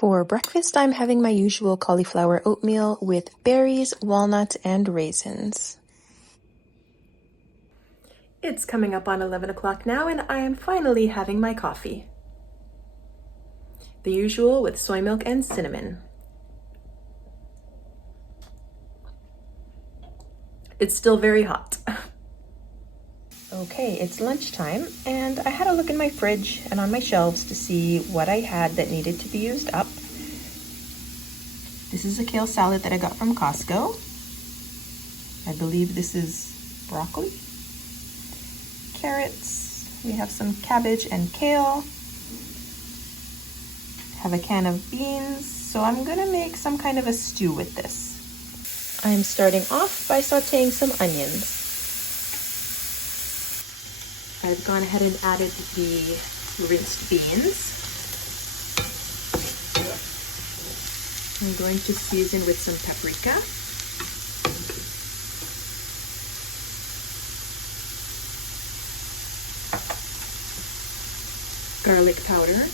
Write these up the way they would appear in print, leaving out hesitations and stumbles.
For breakfast, I'm having my usual cauliflower oatmeal with berries, walnuts, and raisins. It's coming up on 11 o'clock now, and I am finally having my coffee. The usual with soy milk and cinnamon. It's still very hot. Okay, it's lunchtime, and I had a look in my fridge and on my shelves to see what I had that needed to be used up. This is a kale salad that I got from Costco. I believe this is broccoli. Carrots. We have some cabbage and kale. Have a can of beans, so I'm gonna make some kind of a stew with this. I'm starting off by sauteing some onions. I've gone ahead and added the rinsed beans. I'm going to season with some paprika. Garlic powder.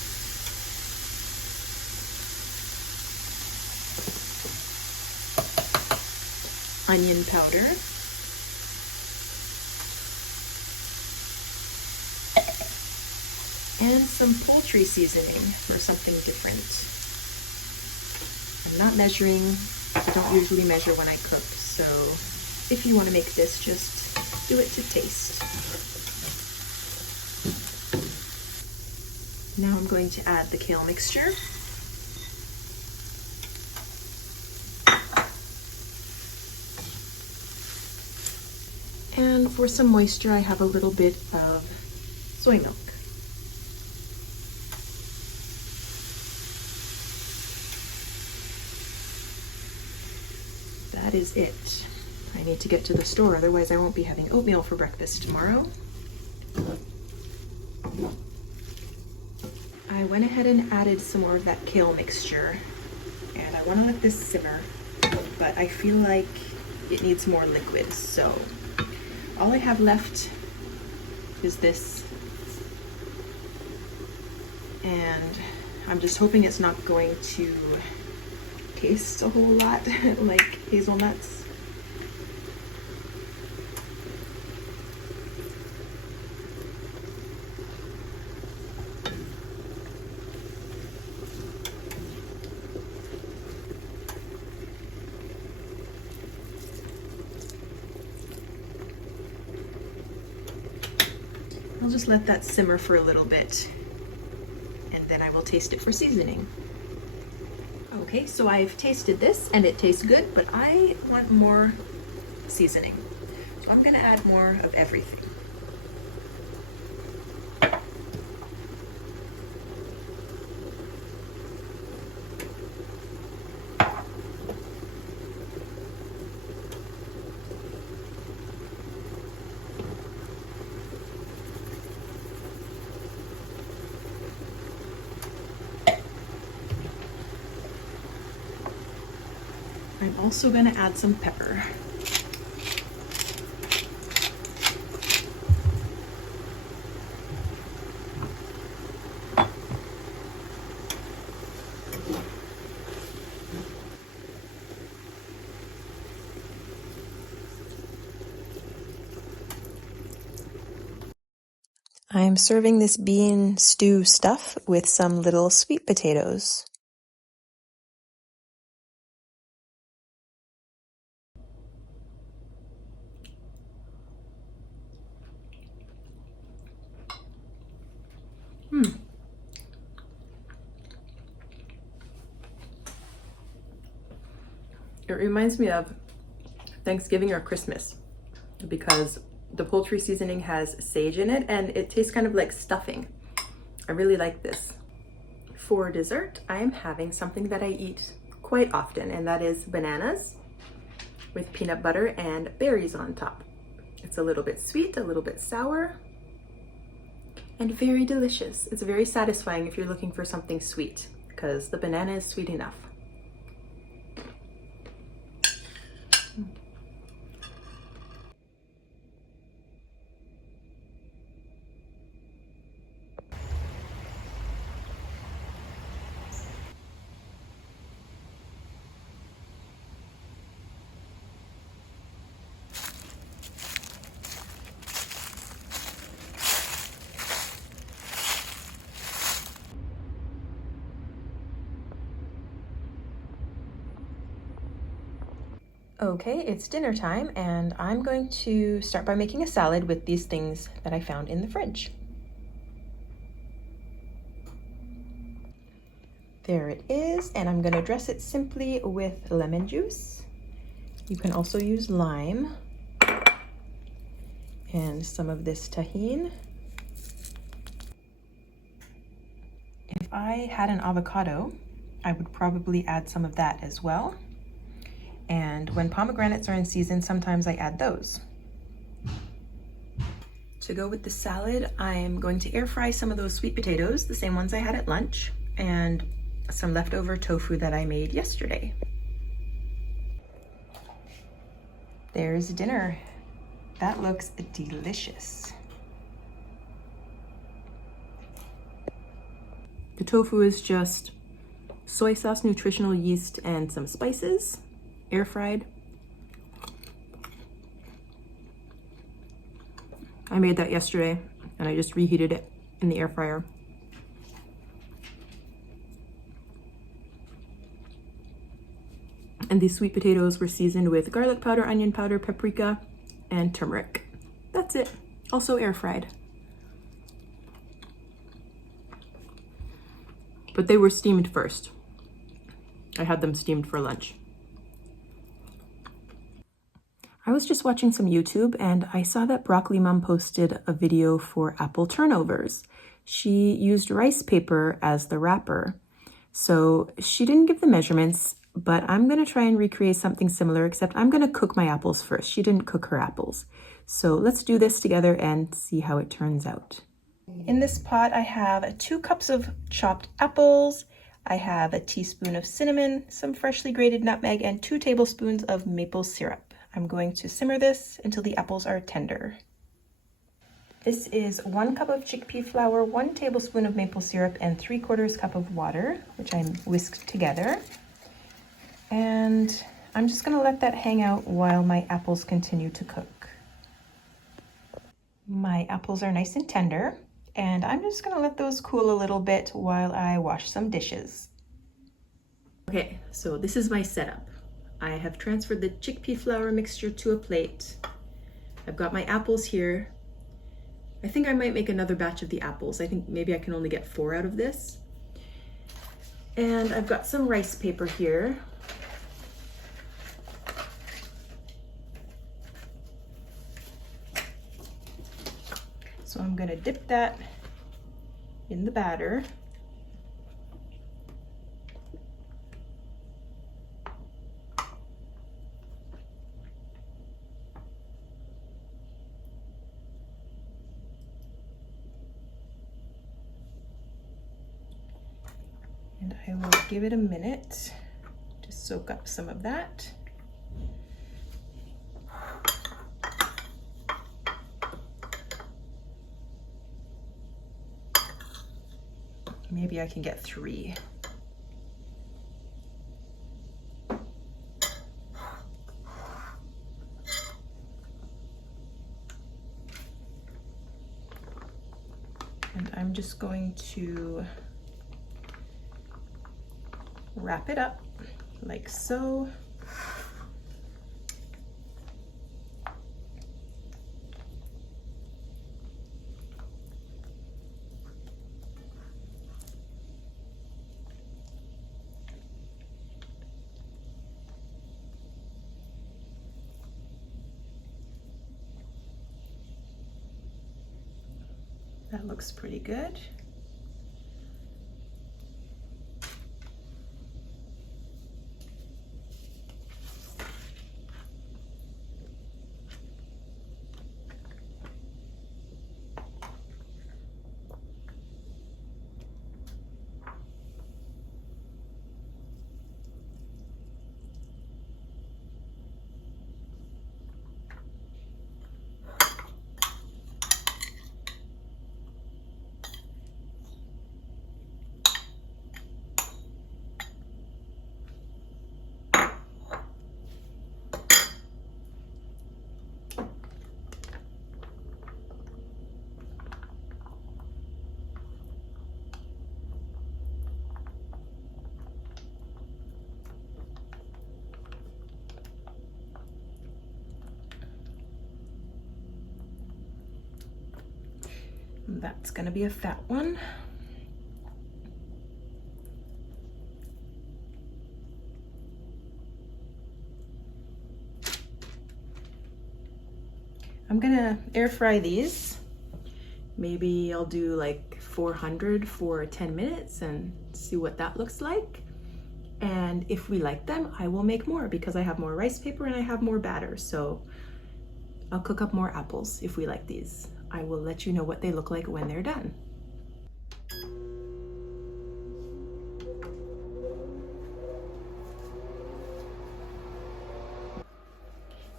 Onion powder. And some poultry seasoning for something different. I'm not measuring. I don't usually measure when I cook, so if you want to make this, just do it to taste. Now I'm going to add the kale mixture. And for some moisture, I have a little bit of soy milk. That is it. I need to get to the store, otherwise I won't be having oatmeal for breakfast tomorrow. I went ahead and added some more of that kale mixture, and I want to let this simmer, but I feel like it needs more liquid, so all I have left is this, and I'm just hoping it's not going to taste a whole lot like hazelnuts. I'll just let that simmer for a little bit, and then I will taste it for seasoning. Okay, so I've tasted this and it tastes good, but I want more seasoning. So I'm gonna add more of everything. I'm also going to add some pepper. I'm serving this bean stew stuff with some little sweet potatoes. It reminds me of Thanksgiving or Christmas because the poultry seasoning has sage in it and it tastes kind of like stuffing. I really like this. For dessert, I am having something that I eat quite often, and that is bananas with peanut butter and berries on top. It's a little bit sweet, a little bit sour, and very delicious. It's very satisfying if you're looking for something sweet because the banana is sweet enough. Okay, it's dinner time, and I'm going to start by making a salad with these things that I found in the fridge. There it is, and I'm gonna dress it simply with lemon juice. You can also use lime and some of this tahini. If I had an avocado, I would probably add some of that as well. And when pomegranates are in season, sometimes I add those. To go with the salad, I'm going to air fry some of those sweet potatoes, the same ones I had at lunch, and some leftover tofu that I made yesterday. There's dinner. That looks delicious. The tofu is just soy sauce, nutritional yeast, and some spices, air fried. I made that yesterday and I just reheated it in the air fryer. And these sweet potatoes were seasoned with garlic powder, onion powder, paprika, and turmeric. That's it. Also air fried. But they were steamed first. I had them steamed for lunch. I was just watching some YouTube and I saw that Broccoli Mom posted a video for apple turnovers. She used rice paper as the wrapper. So she didn't give the measurements, but I'm gonna try and recreate something similar, except I'm gonna cook my apples first. She didn't cook her apples. So let's do this together and see how it turns out. In this pot, I have 2 cups of chopped apples. I have a teaspoon of cinnamon, some freshly grated nutmeg, and 2 tablespoons of maple syrup. I'm going to simmer this until the apples are tender. This is 1 cup of chickpea flour, 1 tablespoon of maple syrup, and 3/4 cup of water, which I whisked together. And I'm just gonna let that hang out while my apples continue to cook. My apples are nice and tender, and I'm just gonna let those cool a little bit while I wash some dishes. Okay, so this is my setup. I have transferred the chickpea flour mixture to a plate. I've got my apples here. I think I might make another batch of the apples. I think maybe I can only get 4 out of this. And I've got some rice paper here. So I'm gonna dip that in the batter. And I will give it a minute to soak up some of that. Maybe I can get 3. And I'm just going to wrap it up like so. That looks pretty good. That's gonna be a fat one. I'm gonna air fry these. Maybe I'll do like 400 for 10 minutes and see what that looks like. And if we like them, I will make more because I have more rice paper and I have more batter. So I'll cook up more apples if we like these. I will let you know what they look like when they're done.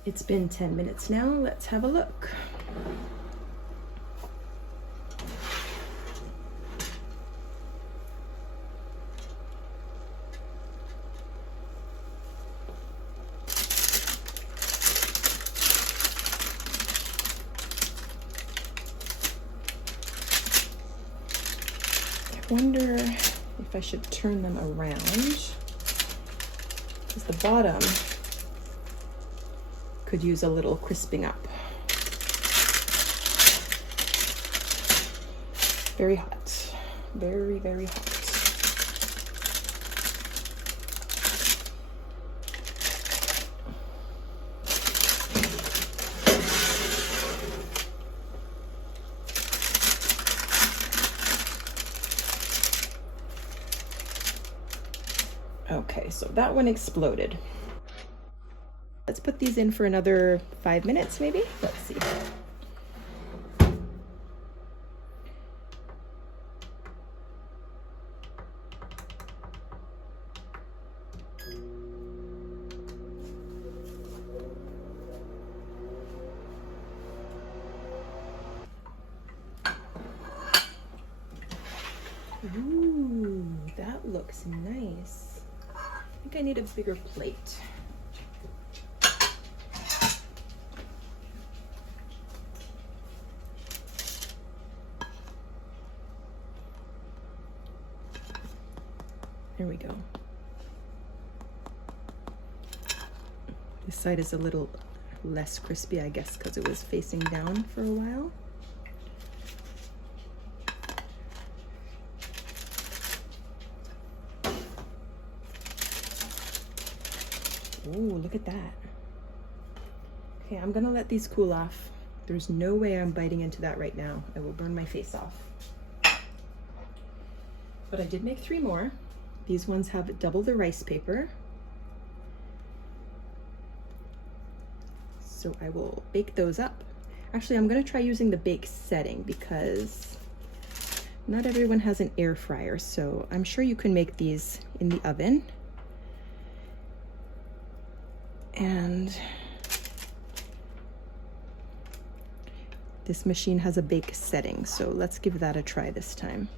It's been 10 minutes now. Let's have a look. I wonder if I should turn them around, because the bottom could use a little crisping up. Very hot, very, very hot. Okay, so that one exploded. Let's put these in for another 5 minutes, maybe? Let's see. Ooh, that looks nice. I think I need a bigger plate. There we go. This side is a little less crispy, I guess, because it was facing down for a while. Ooh, look at that. Okay, I'm gonna let these cool off. There's no way I'm biting into that right now. I will burn my face off. But I did make 3 more. These ones have double the rice paper. So I will bake those up. Actually, I'm gonna try using the bake setting because not everyone has an air fryer, so I'm sure you can make these in the oven. And this machine has a bake setting, so let's give that a try this time.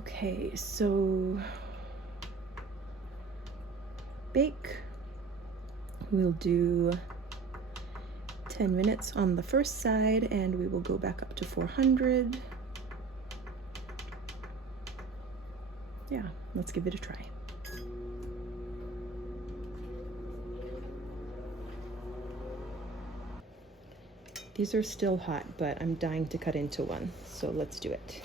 Okay, so bake. We'll do 10 minutes on the first side and we will go back up to 400. Yeah, let's give it a try. These are still hot, but I'm dying to cut into one, so let's do it.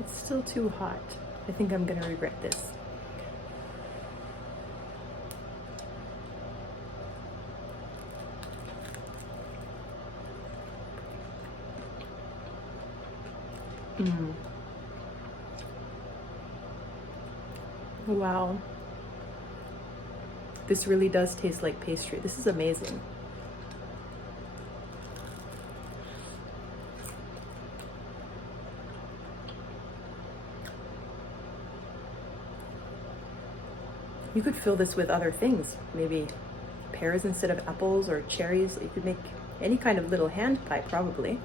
It's still too hot. I think I'm gonna regret this. Wow. This really does taste like pastry. This is amazing. You could fill this with other things, maybe pears instead of apples or cherries. You could make any kind of little hand pie probably. You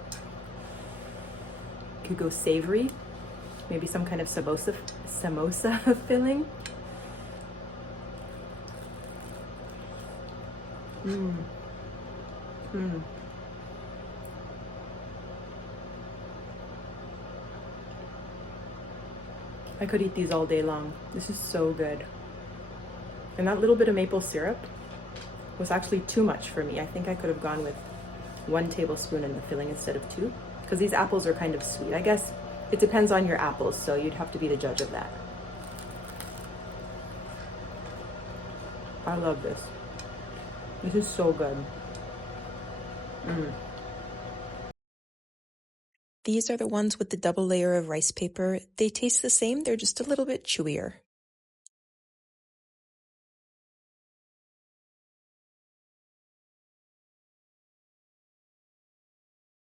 could go savory, maybe some kind of samosa filling. Mmm. Mmm. I could eat these all day long. This is so good. And that little bit of maple syrup was actually too much for me. I think I could have gone with 1 tablespoon in the filling instead of 2, because these apples are kind of sweet. I guess it depends on your apples, so you'd have to be the judge of that. I love this. This is so good. These are the ones with the double layer of rice paper. They taste the same, they're just a little bit chewier.